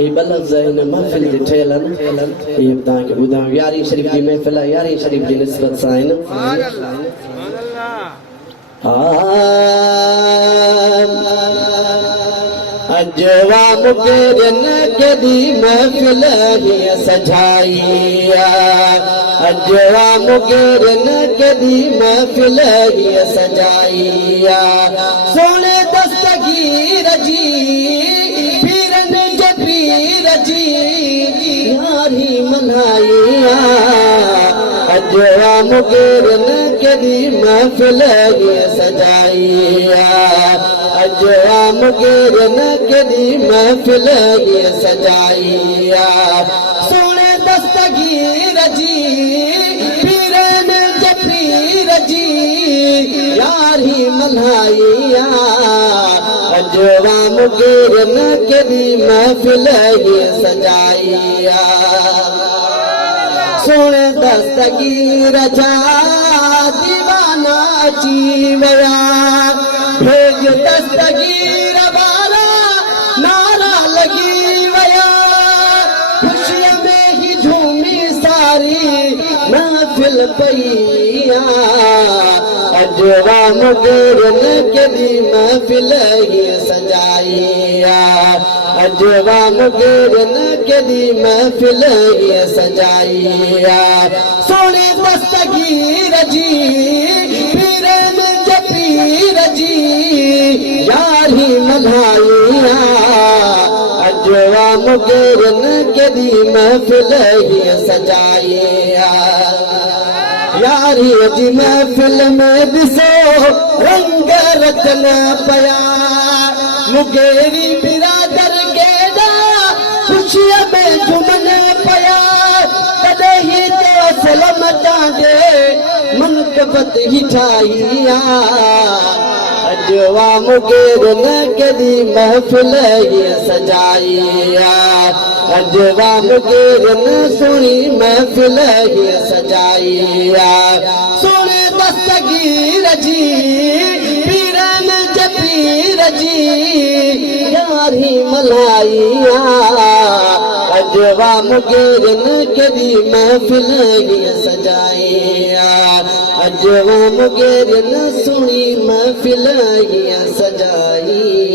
ये बलफ़ इन महफ़िल ते ठहियल आहिनि इहे तव्हांखे ॿुधायूं यारहीं शरीफ़ जी महफ़िल आहे यारहीं शरीफ़ जी निस्बत सां आहिनि अजवा मुकेरन कदी महफ़िल हीअ सजाई अजवा मुकेरन कदी महफ़िल हीअ सजाई सोने दस्तगीर जी पीरन जे पीर जी यारी मल्हाई अजवा मुकेरन कदी महफ़िल हीअ सजाई अजवा मुकेरन कदी महफ़िल हीअ सजाई सोने दस्तगीर जी पीरन जे पीर जी यारी मल्हाई अजवा मुकेरन कदी महफ़िल हीअ सजाई सोने दस्तगीर जा दीवाना अची विया भेज दस्तगीर वारा नारा लगी वया खुशीअ में ही झूमी सारी महफ़िल पई अजवा मुकेरन कदी महफ़िल हीअ सजाई अजवा मुकेरन कदी महफ़िल हीअ सजाई सोने दस्तगीर जी पीरन जे पीर जी यारी मल्हाई अजवा मुकेरन कदी महफ़िल हीअ सजाई यारी जी महफ़िल में ॾिसो रंग रतन पया मुकेरी बिरादर केॾा खुशीअ में झूमन पया तॾहिं ही तवसल मचांदे मुनक़बत ही ठाही अजवा मुकेरन कदी महफ़िल हीअ सजाई अजवा मुकेरन सुहिणी महफ़िल हीअ सजाई सोने दस्तगीर जी पीरन जे पीर जी यारी मल्हाई अजवा मुकेरन कदी महफ़िल हीअ सजाई अजवा मुकेरन सुहिणी महफ़िल हीअ सजाई